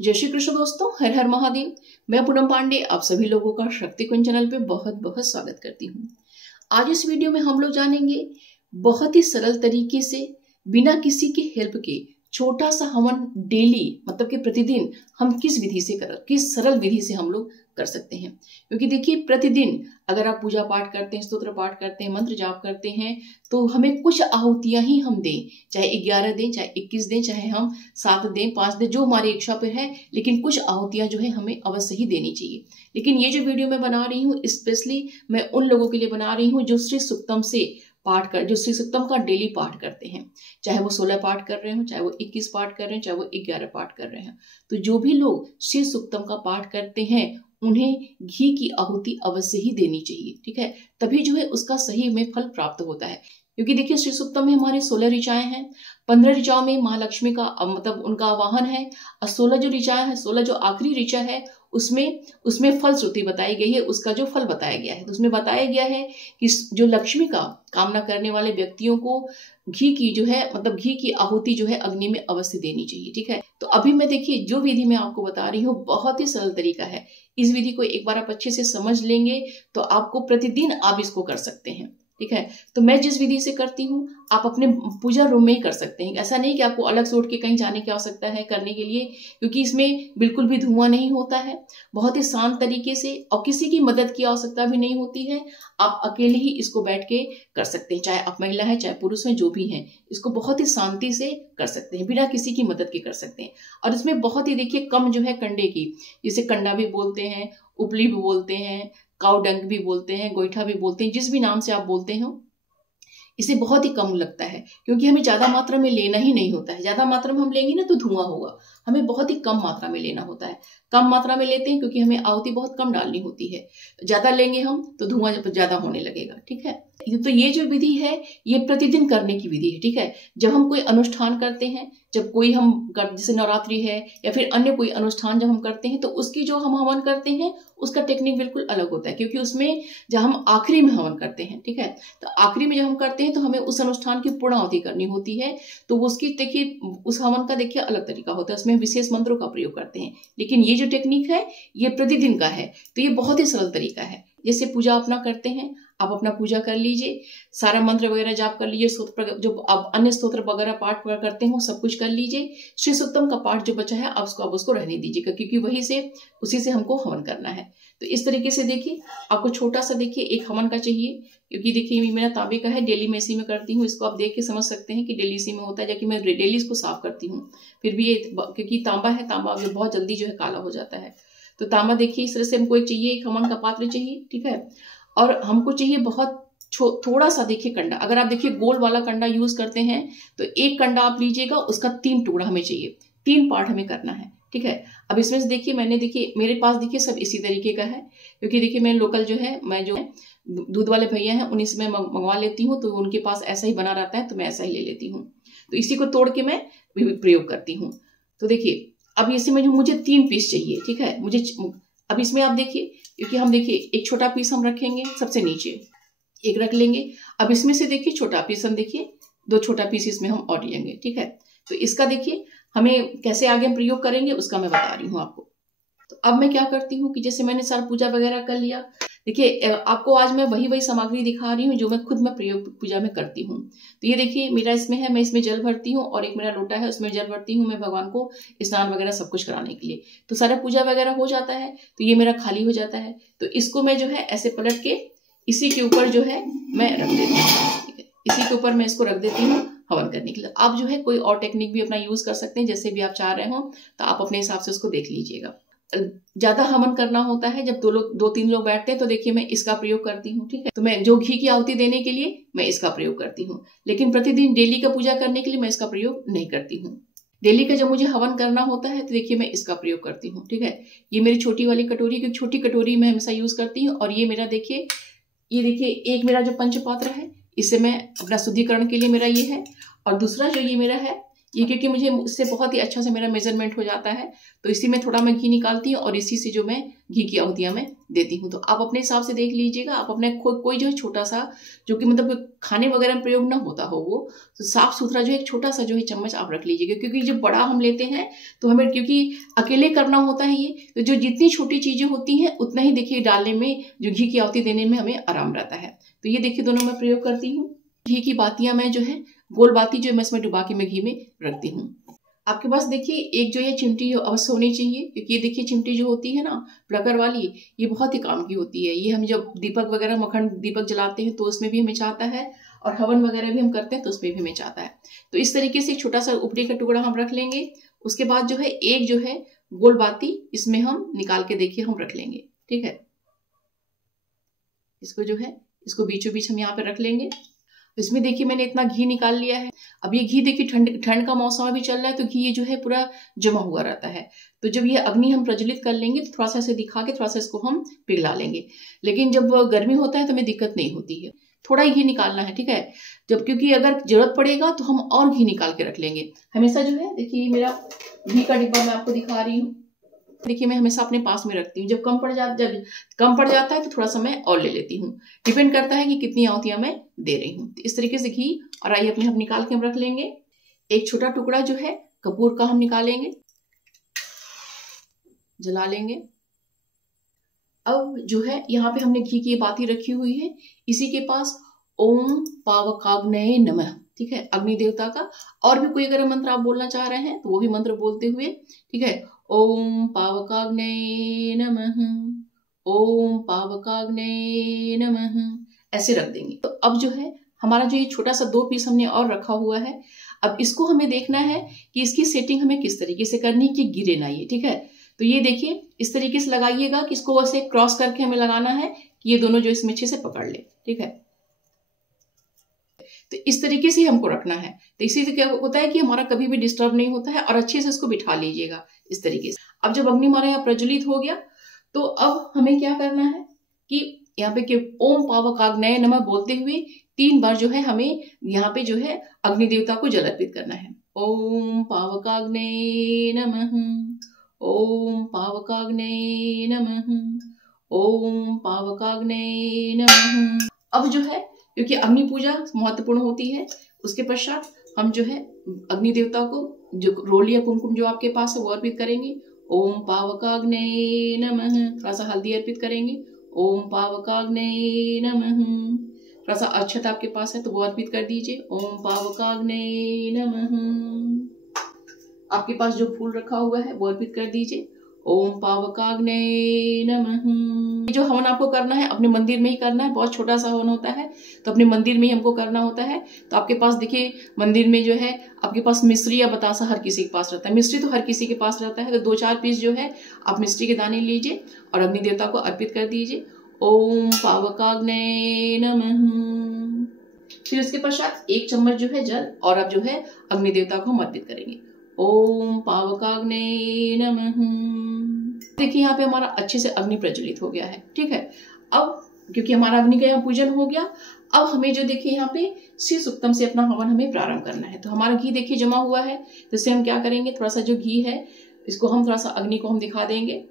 जय श्री कृष्ण दोस्तों, हर हर महादेव। मैं पूनम पांडे आप सभी लोगों का शक्ति कुंज चैनल पे बहुत बहुत स्वागत करती हूँ। आज इस वीडियो में हम लोग जानेंगे बहुत ही सरल तरीके से बिना किसी की हेल्प के छोटा सा हवन डेली मतलब कि प्रतिदिन हम किस सरल विधि से हम लोग कर सकते हैं। क्योंकि देखिए, प्रतिदिन अगर आप पूजा पाठ करते हैं, स्तोत्र पाठ करते हैं, मंत्र जाप करते हैं, तो हमें कुछ आहुतियां ही हम दें, चाहे 11 दें, चाहे 21 दें, चाहे हम 7 दें, 5 दें, जो हमारी इच्छा पर है, लेकिन कुछ आहुतियां जो है हमें अवश्य ही देनी चाहिए। लेकिन ये जो वीडियो मैं बना रही हूँ, स्पेशली मैं उन लोगों के लिए बना रही हूँ जो श्री सुक्तम से जो श्री सुक्तम का डेली पाठ करते हैं, चाहे वो 16 पाठ कर रहे हो, चाहे वो 21 पाठ कर रहे हैं, चाहे वो 11 पाठ कर रहे हैं। तो जो भी लोग श्री सुक्तम का पाठ करते हैं उन्हें घी की आहुति अवश्य ही देनी चाहिए, ठीक है। तभी जो है उसका सही में फल प्राप्त होता है। क्योंकि देखिए, श्री सुक्तम में हमारी 16 ऋचाएं हैं। 15 ऋचाओं में महालक्ष्मी का मतलब उनका आवाहन है, और 16 जो ऋचाएं हैं, 16 जो आखिरी ऋचा है उसमें फल श्रुति बताई गई है, उसका जो फल बताया गया है। तो उसमें बताया गया है कि जो लक्ष्मी का कामना करने वाले व्यक्तियों को घी की जो है मतलब घी की आहुति जो है अग्नि में अवश्य देनी चाहिए, ठीक है। तो अभी मैं देखिए जो विधि मैं आपको बता रही हूँ बहुत ही सरल तरीका है। इस विधि को एक बार आप अच्छे से समझ लेंगे तो आपको प्रतिदिन आप इसको कर सकते हैं, ठीक है। तो मैं जिस विधि से करती हूँ आप अपने पूजा रूम में ही कर सकते हैं। ऐसा नहीं कि आपको अलग से उठ के कहीं जाने की आवश्यकता है करने के लिए, क्योंकि इसमें बिल्कुल भी धुआं नहीं होता है। बहुत ही शांत तरीके से, और किसी की मदद की आवश्यकता भी नहीं होती है। आप अकेले ही इसको बैठ के कर सकते हैं, चाहे आप महिला है चाहे पुरुष हैं, जो भी हैं, इसको बहुत ही शांति से कर सकते हैं, बिना किसी की मदद के कर सकते हैं। और इसमें बहुत ही देखिए कम जो है कंडे की, जिसे कंडा भी बोलते हैं, उपली भी बोलते हैं, काउ डंक भी बोलते हैं, गोईठा भी बोलते हैं, जिस भी नाम से आप बोलते हो, इसे बहुत ही कम लगता है। क्योंकि हमें ज्यादा मात्रा में लेना ही नहीं होता है। ज्यादा मात्रा में हम लेंगे ना तो धुआं होगा। हमें बहुत ही कम मात्रा में लेना होता है। कम मात्रा में लेते हैं क्योंकि हमें आहुति बहुत कम डालनी होती है। ज्यादा लेंगे हम तो धुआं ज्यादा होने लगेगा, ठीक है। तो ये जो विधि है ये प्रतिदिन करने की विधि है, ठीक है। जब हम कोई अनुष्ठान करते हैं, जब कोई हम जैसे नवरात्रि है या फिर अन्य कोई अनुष्ठान जब हम करते हैं, तो उसकी जो हम हवन करते हैं उसका टेक्निक बिल्कुल अलग होता है। क्योंकि उसमें जब हम आखिरी में हवन करते हैं, ठीक है, तो आखिरी में जब हम करते हैं तो हमें उस अनुष्ठान की पूर्णाहुति करनी होती है। तो उसकी देखिए उस हवन का देखिए अलग तरीका होता है, उसमें विशेष मंत्रों का प्रयोग करते हैं। लेकिन ये जो टेक्निक है ये प्रतिदिन का है, तो ये बहुत ही सरल तरीका है। जैसे पूजा अपना करते हैं, आप अपना पूजा कर लीजिए, सारा मंत्र वगैरह जाप कर लीजिए, स्तोत्र जो आप अन्य स्तोत्र वगैरह पाठ करते हो सब कुछ कर लीजिए। श्री सुक्तम का पाठ जो बचा है आप उसको रहने दीजिएगा, क्योंकि उसी से हमको हवन करना है। तो इस तरीके से देखिए आपको छोटा सा देखिए एक हवन का चाहिए। क्योंकि देखिए ये मेरा तांबे का है, डेली मैं इसी में करती हूँ। इसको आप देख के समझ सकते हैं कि डेली इसी में होता है, जबकि मैं डेली इसको साफ करती हूँ। फिर भी ये क्योंकि तांबा है, तांबा बहुत जल्दी जो है काला हो जाता है। तो तांबा देखिए इस तरह से हमको एक चाहिए, एक हवन का पात्र चाहिए, ठीक है। और हमको चाहिए बहुत थोड़ा सा देखिए कंडा। अगर आप देखिए गोल वाला कंडा यूज करते हैं तो एक कंडा आप लीजिएगा, उसका 3 टुकड़ा हमें चाहिए, 3 पार्ट हमें करना है, ठीक है। अब इसमें से देखिए मेरे पास देखिए सब इसी तरीके का है। क्योंकि देखिए मैं लोकल जो है मैं जो है दूध वाले भैया हैं उन्हीं से मैं मंगवा लेती हूँ, तो उनके पास ऐसा ही बना रहता है तो मैं ऐसा ही ले लेती हूँ। तो इसी को तोड़ के मैं प्रयोग करती हूँ। तो देखिए अब इसी में जो मुझे 3 पीस चाहिए, ठीक है। अब इसमें आप देखिए, क्योंकि हम देखिए एक छोटा पीस हम रखेंगे सबसे नीचे, एक रख लेंगे। अब इसमें से देखिए छोटा पीस हम देखिए 2 छोटा पीस इसमें हम और लेंगे, ठीक है। तो इसका देखिए हमें कैसे आगे हम प्रयोग करेंगे उसका मैं बता रही हूँ आपको। तो अब मैं क्या करती हूँ कि जैसे मैंने सारा पूजा वगैरह कर लिया, देखिए आपको आज मैं वही सामग्री दिखा रही हूँ जो मैं खुद प्रयोग पूजा में करती हूँ। तो ये देखिए मेरा इसमें है, मैं इसमें जल भरती हूँ, और एक मेरा लोटा है उसमें जल भरती हूँ मैं भगवान को स्नान वगैरह सब कुछ कराने के लिए। तो सारा पूजा वगैरह हो जाता है, तो ये मेरा खाली हो जाता है। तो इसको मैं जो है ऐसे पलट के इसी के ऊपर जो है मैं रख देती हूँ, ठीक है। इसी के ऊपर मैं इसको रख देती हूँ हवन करने के लिए। आप जो है कोई और टेक्निक भी अपना यूज कर सकते हैं, जैसे भी आप चाह रहे हो, तो आप अपने हिसाब से उसको देख लीजिएगा। ज्यादा हवन करना होता है जब 2-3 लोग बैठते हैं, तो देखिए मैं इसका प्रयोग करती हूँ, ठीक है। तो मैं जो घी की आहुति देने के लिए मैं इसका प्रयोग करती हूँ, लेकिन प्रतिदिन डेली का पूजा करने के लिए मैं इसका प्रयोग नहीं करती हूँ। डेली का जब मुझे हवन करना होता है तो देखिए मैं इसका प्रयोग करती हूँ, ठीक है। ये मेरी छोटी वाली कटोरी, क्योंकि छोटी कटोरी मैं हमेशा यूज करती हूँ। और ये मेरा देखिए एक मेरा जो पंचपात्र है, इससे मैं अपना शुद्धिकरण के लिए मेरा ये है। और दूसरा जो ये मेरा है ये क्योंकि मुझे इससे बहुत ही अच्छा से मेरा मेजरमेंट हो जाता है, तो इसी में थोड़ा मैं घी निकालती हूँ और इसी से जो मैं घी की आहुतियाँ मैं देती हूँ। तो आप अपने हिसाब से देख लीजिएगा, आप अपने कोई जो है छोटा सा जो कि मतलब खाने वगैरह में प्रयोग ना होता हो वो, तो साफ सुथरा जो है एक छोटा सा जो है चम्मच आप रख लीजिएगा, क्योंकि जब बड़ा हम लेते हैं तो हमें क्योंकि अकेले करना होता है ये, तो जो जितनी छोटी चीजें होती हैं उतना ही देखिए डालने में, जो घी की आहुति देने में हमें आराम रहता है। तो ये देखिए दोनों मैं प्रयोग करती हूँ। घी की बातियां मैं जो है गोल बाती जो मैं इसमें डुबा के मैं घी में रखती हूँ। आपके पास देखिए एक जो ये चिमटी अवश्य होनी चाहिए, क्योंकि ये देखिए चिमटी जो होती है ना प्लगर वाली, ये बहुत ही काम की होती है। ये हम जब दीपक वगैरह मक्खन दीपक जलाते हैं तो उसमें भी हमें चाहता है, और हवन वगैरह भी हम करते हैं तो उसमें भी हमें चाहता है। तो इस तरीके से एक छोटा सा ऊपरी का टुकड़ा हम रख लेंगे। उसके बाद जो है एक जो है गोल बाती इसमें हम निकाल के देखिए हम रख लेंगे, ठीक है। इसको जो है इसको बीचों बीच हम यहाँ पे रख लेंगे। इसमें देखिए मैंने इतना घी निकाल लिया है। अब ये घी देखिए ठंड का मौसम भी चल रहा है, तो घी ये जो है पूरा जमा हुआ रहता है। तो जब ये अग्नि हम प्रज्वलित कर लेंगे तो थोड़ा सा इसे दिखा के थोड़ा सा इसको हम पिघला लेंगे। लेकिन जब गर्मी होता है तो हमें दिक्कत नहीं होती है, थोड़ा ही घी निकालना है, ठीक है। जब क्योंकि अगर जरूरत पड़ेगा तो हम और घी निकाल के रख लेंगे हमेशा जो है। देखिए मेरा घी का डिब्बा मैं आपको दिखा रही हूँ। देखिए मैं हमेशा अपने पास में रखती हूँ। जब कम पड़ जाता है तो थोड़ा सा मैं और ले लेती हूँ। डिपेंड करता है कि कितनी आहुतियां मैं दे रही हूँ। तो इस तरीके से घी और आइए अपने हम निकाल के हम रख लेंगे। एक छोटा टुकड़ा जो है कपूर का हम निकालेंगे, जला लेंगे। अब जो है यहाँ पे हमने घी की बाती रखी हुई है, इसी के पास ओम पावकाग्नये नमः, ठीक है, अग्नि देवता का। और भी कोई अगर मंत्र आप बोलना चाह रहे हैं तो वो भी मंत्र बोलते हुए, ठीक है, ओम पावकाग्नये नमः, ओम पावकाग्नये नमः, ऐसे रख देंगे। तो अब जो है हमारा जो ये छोटा सा 2 पीस हमने और रखा हुआ है, अब इसको हमें देखना है कि इसकी सेटिंग हमें किस तरीके से करनी है कि गिरे ना ये, ठीक है। तो ये देखिए इस तरीके से लगाइएगा कि इसको वैसे क्रॉस करके हमें लगाना है कि ये दोनों जो इसमें अच्छे से पकड़ ले, ठीक है। तो इस तरीके से हमको रखना है। तो इसी से क्या होता है कि हमारा कभी भी डिस्टर्ब नहीं होता है, और अच्छे से इसको बिठा लीजिएगा इस तरीके से। अब जब अग्नि हमारा यहाँ प्रज्वलित हो गया तो अब हमें क्या करना है कि यहाँ पे कि ओम पावकाग्नये नमः बोलते हुए 3 बार जो है हमें यहाँ पे जो है अग्नि देवता को जल अर्पित करना है। ओम पावकाग्नये नमः, ओम पावकाग्नये नमः, ओम पावकाग्नये नमः। अब जो है क्योंकि अग्नि पूजा महत्वपूर्ण होती है, उसके पश्चात हम जो है अग्नि देवता को जो रोली या कुमकुम जो आपके पास है वो अर्पित करेंगे। ओम पावकाग्नये नमः, थोड़ा सा हल्दी अर्पित करेंगे। ओम पावकाग्नये नमः, थोड़ा सा अक्षत आपके पास है तो वो अर्पित कर दीजिए। ओम पावकाग्नये नमः, आपके पास जो फूल रखा हुआ है वो अर्पित कर दीजिए। ओम पावकाग्नये नमः। जो हवन आपको करना है अपने मंदिर में ही करना है, बहुत छोटा सा हवन होता है तो अपने मंदिर में ही हमको करना होता है। तो आपके पास देखिए मंदिर में जो है आपके पास मिश्री या बतासा हर किसी के पास रहता है। मिश्री तो हर किसी के पास रहता है, तो 2-4 पीस जो है आप मिश्री के दाने लीजिए और अग्नि देवता को अर्पित कर दीजिए। ओम पावकाग्नये नमः। फिर उसके पश्चात 1 चम्मच जो है जल और अब जो है अग्नि देवता को हम अर्पित करेंगे। ओम पावकाग्नये नमः। देखिए यहाँ पे हमारा अच्छे से अग्नि प्रज्वलित हो गया है, ठीक है। अब क्योंकि हमारा अग्नि का यहाँ पूजन हो गया, अब हमें जो देखिए यहाँ पे श्री सूक्तम से अपना हवन हमें प्रारंभ करना है। तो हमारा घी देखिए जमा हुआ है, तो इससे हम क्या करेंगे, थोड़ा सा जो घी है इसको हम थोड़ा सा अग्नि को हम दिखा देंगे।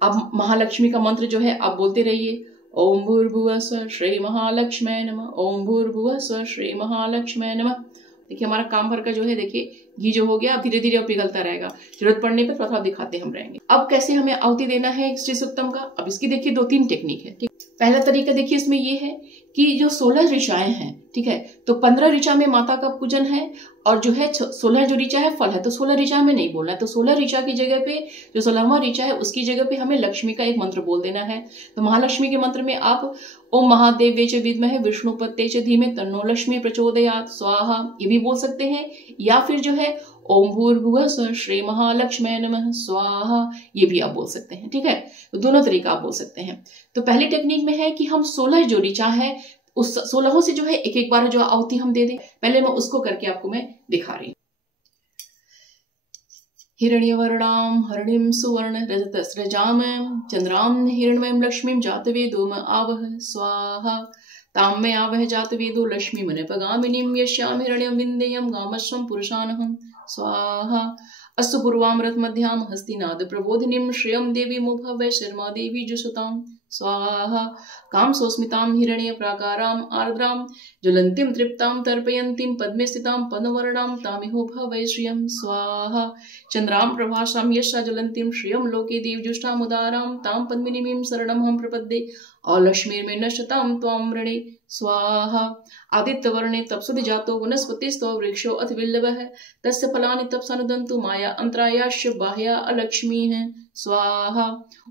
अब महालक्ष्मी का मंत्र जो है आप बोलते रहिए। ओम भूर्भुवः स्वः श्री महालक्ष्म्यै नमः, ओम भूर्भुवः स्वः श्री महालक्ष्म्यै नमः। देखिए हमारा काम भर का जो है देखिए घी जो हो गया, अब धीरे धीरे पिघलता रहेगा, जरूरत पड़ने पर थोड़ा दिखाते हम रहेंगे। अब कैसे हमें आहुति देना है श्री सूक्तम का, अब इसकी देखिए 2-3 टेक्निक है, ठीक। पहला तरीका देखिए इसमें ये है कि जो 16 ऋचाएं हैं, ठीक है, तो 15 ऋचा में माता का पूजन है और जो है 16 जो ऋचा है फल है, तो 16 ऋचा में नहीं बोलना है। तो 16 ऋचा की जगह पे जो 16वां ऋचा है उसकी जगह पे हमें लक्ष्मी का एक मंत्र बोल देना है। तो महालक्ष्मी के मंत्र में आप ओम महादेव्ये च विद्महे विष्णुपत्ये च धीमहि तन्नो लक्ष्मी प्रचोदयात् स्वाहा ये भी बोल सकते हैं, या फिर जो है ओम भूर्भुवः स्वः श्री महालक्ष्म्यै नमः स्वाहा ये भी आप बोल सकते हैं, ठीक है। तो दोनों तरीका आप बोल सकते हैं। तो पहली टेक्निक में है कि हम 16 जो ऋचा है उस 16 से जो है एक बार जो आहुति हम दे दें। पहले मैं उसको करके आपको मैं दिखा रही हूँ। हिरण्यवर्णां हरिणीं सुवर्ण रजतस्रजां चंद्रां हिरण्मयीं लक्ष्मीं जातवेदो म आवह स्वाहा तां मे आवह जातवेदो लक्ष्मीमनपगामिनीं यस्यां हिरण्यं विन्देयं गामस्वं पुरुषानहं स्वाहा। अस्तु पूर्वामृत मध्याम हस्तिनाद प्रबोधिनीं श्रियं देवी मुभवे शर्मा देवी जुषताम् स्वाहा। काम सोस्मितां हिरण्य प्राकाराम् आर्द्रां ज्वलन्तीं तृप्तां तर्पयन्तीं पद्मे स्थितां पद्मवर्णां तामिहो भवे श्रियं स्वाहा। चन्द्रां प्रभासां यशा ज्वलन्तीं श्रियं लोके देवजुष्टामुदारां तां पद्मिनीं शरणमहं प्रपद्ये अलक्ष्मीर्मे नश्यतां त्वां वृणे स्वाहा। आदित्यवर्णे तपसुधि जातो वनस्पतिस्तो वृक्षो अथ विल्लवः तस्य फलानि तपसानुदन्तु माया अंतरायाश्च बाह्या अलक्ष्मीः स्वाहा।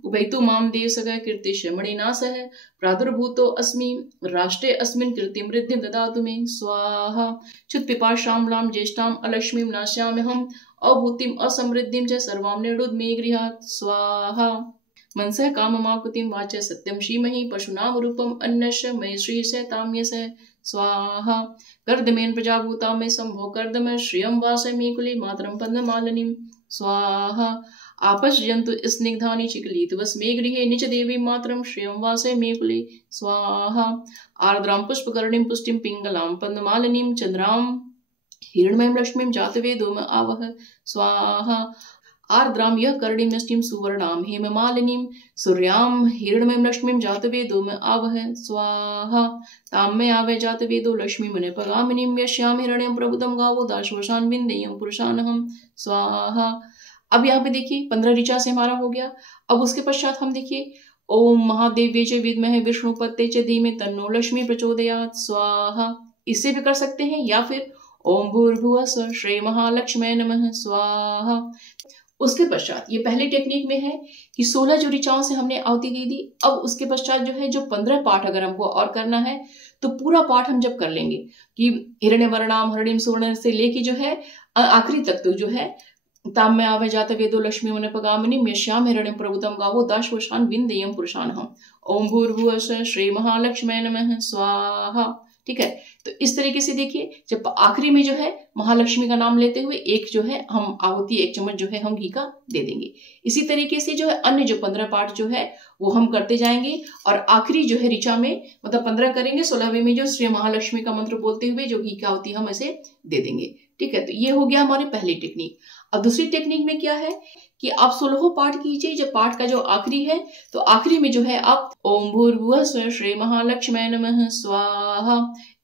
उभयतु मां देवसखः कीर्तिश्च मणिनासः प्रादुर्भूतो अस्मि राष्ट्रे अस्मिन् कीर्तिं वृद्धिं ददातु मे स्वाहा। क्षुत्पिपाशाम्लां ज्येष्ठाम् अलक्ष्मीं नास्याम्यहम् अभूतिम् असमृद्धिं च सर्वां निर्णुद मे गृहात् स्वाहा। मनसः काममाकुतिं वाच सत्यं श्रीमहि पशूनां रूपम् अन्यस्य मयि श्री सैताम्यस स्वाहा। कर्दमेन प्रजाभूता मे संभो कर्दम श्रियं वास मे कुले मातरं पद्ममालिनीं स्वाहा। आपश् जन्तु स्निग्धानि चिकलितवस्मे गृहे निच देवी मातरं श्रियं वास मे कुले स्वाहा। आर्द्रां पुष्पकर्णीं पुष्टिं पिङ्गलां पद्ममालिनीं चन्द्रां हिरण्मयीं लक्ष्मीं जातवेदो म आवह स्वाहा। आर्द्रां यः कर्णीमष्टिं सुवर्णां हेममालिनीं सूर्यां हिरण्मयीं लक्ष्मीं जातवेदो म आवह स्वाहा। तां मे आवे जातवेदो लक्ष्मीमुनिपगामिनीं यस्यां हिरण्यं प्रभुतं गावो दाशवर्षान् विन्देयं पुरुषानहं स्वाहा। अब यहाँ पे देखिए 15 ऋचा से हमारा हो गया। अब उसके पश्चात हम देखिए ओम महादेव्ये च विद्महे विष्णुपत्ये च धीमहि तन्नो लक्ष्मी प्रचोदयात् स्वाहा। इससे भी कर सकते हैं या फिर ओम भूर्भुवः स्वः श्री महालक्ष्म्यै नमः स्वाहा। उसके पश्चात ये पहले टेक्निक में है कि 16 जो ऋचाओं से हमने आहुति दे दी। अब उसके पश्चात जो है जो 15 पाठ अगर हमको और करना है तो पूरा पाठ हम जब कर लेंगे कि हिरण्यवर्णाम हरिणीं सुवर्ण से लेके जो है आखिरी तक तो जो है ताम में आवे जात वेदो लक्ष्मी मुनिपगामिनीं यस्यां हिरण्यं प्रभुतं गावो दाशवर्षान् विन्देयं पुरुषानहम् ओम भूर्भुवः स्वः श्री महालक्ष्म्यै नमः स्वाहा। ठीक है, तो इस तरीके से देखिए जब आखिरी में जो है महालक्ष्मी का नाम लेते हुए एक जो है हम आहुति 1 चम्मच जो है हम घी का दे देंगे। इसी तरीके से जो है अन्य जो 15 पाठ जो है वो हम करते जाएंगे और आखिरी जो है ऋचा में मतलब 15 करेंगे 16वें में जो श्री महालक्ष्मी का मंत्र बोलते हुए जो घी की आहुति हम ऐसे दे देंगे। ठीक है, तो ये हो गया हमारी पहली टेक्निक। अब दूसरी टेक्निक में क्या है कि आप 16 पाठ कीजिए। जब पाठ का जो आखिरी है तो आखिरी में जो है आप ओम भूर्भुवः स्वः श्री महालक्ष्म्यै नमः स्वाहा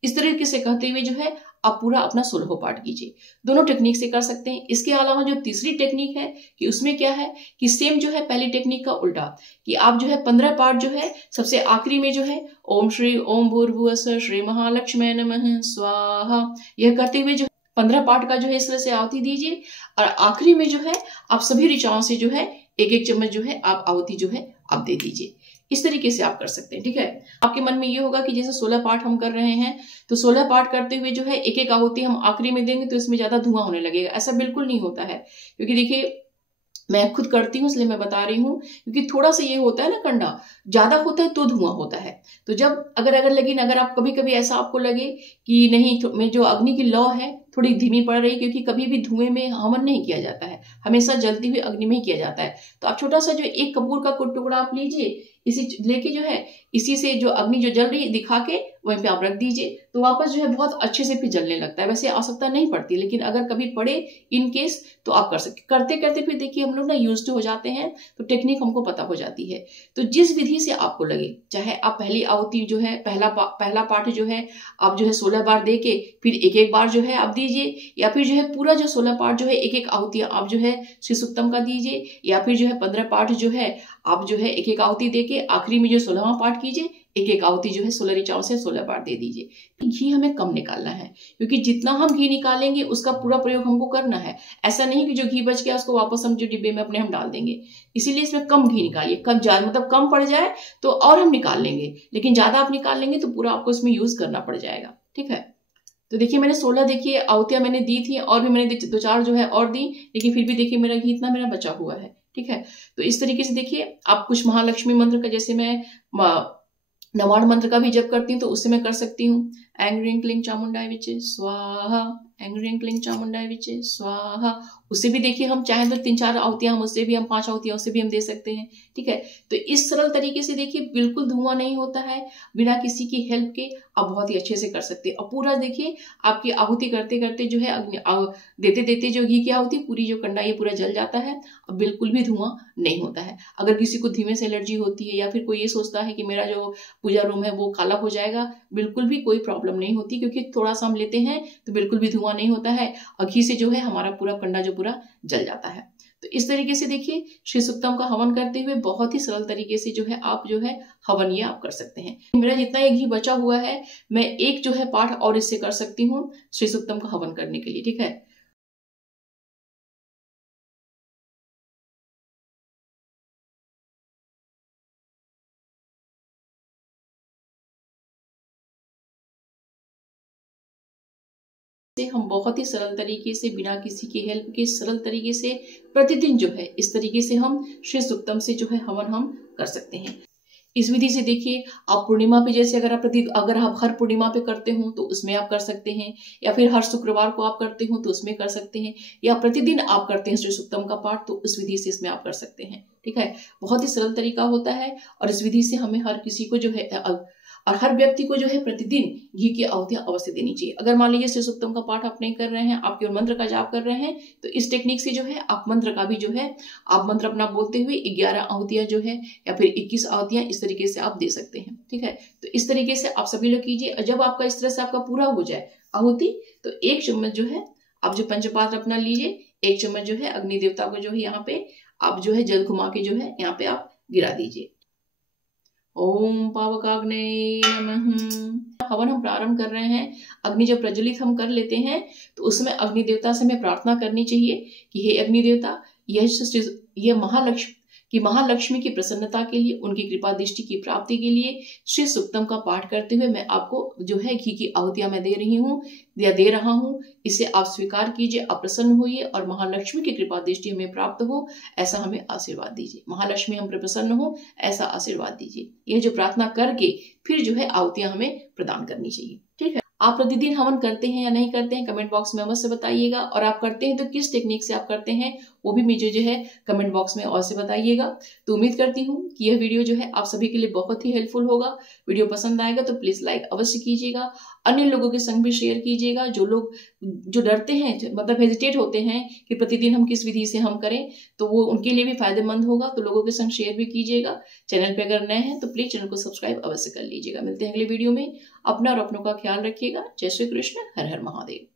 इस तरीके से कहते हुए जो है आप पूरा अपना 16 पाठ कीजिए। दोनों टेक्निक से कर सकते हैं। इसके अलावा जो तीसरी टेक्निक है कि उसमें क्या है कि सेम जो है पहली टेक्निक का उल्टा कि आप जो है 15 पाठ जो है सबसे आखिरी में जो है ओम भूर्भुवः स्वः श्री महालक्ष्म्यै नमः स्वाहा यह करते हुए जो 15 पाठ का जो है इस तरह से आहुति दीजिए और आखिरी में जो है आप सभी ऋचाओं से जो है 1-1 चम्मच जो है आप आहुति जो है आप दे दीजिए। इस तरीके से आप कर सकते हैं। ठीक है, आपके मन में ये होगा कि जैसे 16 पाठ हम कर रहे हैं तो 16 पाठ करते हुए जो है 1-1 आहुति हम आखिरी में देंगे तो इसमें ज्यादा धुआं होने लगेगा। ऐसा बिल्कुल नहीं होता है, क्योंकि देखिए मैं खुद करती हूँ इसलिए मैं बता रही हूँ, क्योंकि थोड़ा सा ये होता है ना कंडा ज्यादा होता है तो धुआं होता है। तो जब लेकिन अगर आप कभी कभी ऐसा आपको लगे कि नहीं में जो अग्नि की लौ है थोड़ी धीमी पड़ रही, क्योंकि कभी भी धुएं में हवन नहीं किया जाता है, हमेशा जलती हुई अग्नि में ही किया जाता है। तो आप छोटा सा जो 1 कपूर का टुकड़ा आप लीजिए, इसी लेके जो है इसी से जो अग्नि जो जल रही है दिखा के वहीं पे आप रख दीजिए तो वापस जो है बहुत अच्छे से फिर जलने लगता है। वैसे आवश्यकता नहीं पड़ती, लेकिन अगर कभी पड़े इन केस तो आप कर सकते। करते करते फिर देखिए हम लोग ना यूज्ड हो जाते हैं तो टेक्निक हमको पता हो जाती है। तो जिस विधि से आपको लगे, चाहे आप पहली आहुति जो है पहला पाठ जो है आप जो है 16 बार दे के फिर 1-1 बार जो है आप दीजिए, या फिर जो है पूरा जो 16 पाठ जो है 1-1 आहुति आप जो है श्री सुक्तम का दीजिए, या फिर जो है 15 पाठ जो है आप जो है 1-1 आहुति देके आखिरी में जो 16वां पाठ कीजिए, 1-1 आहुति जो है 16 ऋचाओं से 16 बार दे दीजिए। घी हमें कम निकालना है, क्योंकि जितना हम घी निकालेंगे उसका पूरा प्रयोग हमको करना है। ऐसा नहीं कि जो घी बच गया उसको वापस हम जो डिब्बे में अपने हम डाल देंगे। इसीलिए इसमें कम घी निकालिए, कम ज्यादा मतलब कम पड़ जाए तो और हम निकाल लेंगे, लेकिन ज्यादा आप निकाल लेंगे तो पूरा आपको इसमें यूज करना पड़ जाएगा। ठीक है, तो देखिए मैंने 16 देखिए आहुतियां मैंने दी थी और भी मैंने 2-4 जो है और दी, लेकिन फिर भी देखिए मेरा घी इतना मेरा बचा हुआ है। ठीक है, तो इस तरीके से देखिए आप कुछ महालक्ष्मी मंत्र का, जैसे मैं नवाण मंत्र का भी जप करती हूँ तो उससे मैं कर सकती हूँ। ऐं ह्रीं क्लीं चामुंडाय विचे स्वाहा, ऐं ह्रीं क्लीं चामुंडाय विचे स्वाहा। उससे भी देखिए हम चाहें तो 3-4 आहुतियां, हम उससे भी हम 5 आहुतियां उससे भी हम दे सकते हैं। ठीक है, तो इस सरल तरीके से देखिए बिल्कुल धुआं नहीं होता है, बिना किसी की हेल्प के आप बहुत ही अच्छे से कर सकते हैं। और पूरा देखिए आपकी आहुति करते करते जो है अग्नि देते देते जो घी की आहुति पूरी जो कंडा ये पूरा जल जाता है, अब बिल्कुल भी धुआं नहीं होता है। अगर किसी को धीमे से एलर्जी होती है या फिर कोई ये सोचता है कि मेरा जो पूजा रूम है वो काला हो जाएगा, बिल्कुल भी कोई प्रॉब्लम नहीं होती, क्योंकि थोड़ा सा हम लेते हैं तो बिल्कुल भी धुआं नहीं होता है और घी से जो है हमारा पूरा कंडा जो पूरा जल जाता है। तो इस तरीके से देखिए श्री सूक्तम का हवन करते हुए बहुत ही सरल तरीके से जो है आप जो है हवन ये आप कर सकते हैं। मेरा जितना ये घी बचा हुआ है मैं एक जो है पाठ और इससे कर सकती हूँ श्री सूक्तम का हवन करने के लिए। ठीक है, हम बहुत ही सरल तरीके से बिना किसी की हेल्प के सरल तरीके से प्रतिदिन जो है इस तरीके से हम श्री सूक्तम से जो है हवन हम कर सकते हैं। इस विधि से देखिए आप पूर्णिमा पे जैसे अगर आप हर पूर्णिमा पे करते हो तो उसमें आप कर सकते हैं, या फिर हर शुक्रवार को आप करते हो तो उसमें कर सकते हैं, या प्रतिदिन आप करते हैं श्री सूक्तम का पाठ तो उस विधि से इसमें आप कर सकते हैं। ठीक है, बहुत ही सरल तरीका होता है और इस विधि से हमें हर किसी को जो है और हर व्यक्ति को जो है प्रतिदिन घी की आहुतियां अवश्य देनी चाहिए। अगर मान लीजिए श्री सूक्तम का पाठ आप नहीं कर रहे हैं, आप केवल मंत्र का जाप कर रहे हैं, तो इस टेक्निक से जो है आप मंत्र का भी जो है आप मंत्र अपना बोलते हुए 11 आहुतियां जो है या फिर 21 आहुतियां इस तरीके से आप दे सकते हैं। ठीक है, तो इस तरीके से आप सभी लोग कीजिए। जब आपका इस तरह से आपका पूरा हो जाए आहुति, तो 1 चम्मच जो है आप जो पंचपात्र अपना लीजिए, 1 चम्मच जो है अग्नि देवता को जो है यहाँ पे आप जो है जल घुमा के जो है यहाँ पे आप गिरा दीजिए। ओम पावकाग्ने नमः। हवन हम प्रारंभ कर रहे हैं। अग्नि जब प्रज्वलित हम कर लेते हैं तो उसमें अग्नि देवता से हमें प्रार्थना करनी चाहिए कि हे अग्नि देवता, यह महालक्ष्मी की प्रसन्नता के लिए, उनकी कृपा दृष्टि की प्राप्ति के लिए श्री सूक्तम का पाठ करते हुए मैं आपको जो है घी की आहुतियां मैं दे रही हूँ या दे रहा हूँ, इसे आप स्वीकार कीजिए, आप प्रसन्न होइए और महालक्ष्मी की कृपा दृष्टि हमें प्राप्त हो ऐसा हमें आशीर्वाद दीजिए। महालक्ष्मी हम पर प्रसन्न हो ऐसा आशीर्वाद दीजिए। यह जो प्रार्थना करके फिर जो है आहुतियां हमें प्रदान करनी चाहिए। ठीक है, आप प्रतिदिन हवन करते हैं या नहीं करते हैं कमेंट बॉक्स में अवश्य बताइएगा, और आप करते हैं तो किस टेक्निक से आप करते हैं वो भी मुझे जो है कमेंट बॉक्स में अवश्य बताइएगा। तो उम्मीद करती हूँ कि यह वीडियो जो है आप सभी के लिए बहुत ही हेल्पफुल होगा। वीडियो पसंद आएगा तो प्लीज लाइक अवश्य कीजिएगा, अन्य लोगों के संग भी शेयर कीजिएगा। जो लोग जो डरते हैं, मतलब हेजिटेट होते हैं कि प्रतिदिन हम किस विधि से हम करें, तो वो उनके लिए भी फायदेमंद होगा, तो लोगों के संग शेयर भी कीजिएगा। चैनल पे अगर नए हैं तो प्लीज चैनल को सब्सक्राइब अवश्य कर लीजिएगा। मिलते हैं अगले वीडियो में। अपना और अपनों का ख्याल रखिएगा। जय श्री कृष्ण, हर हर महादेव।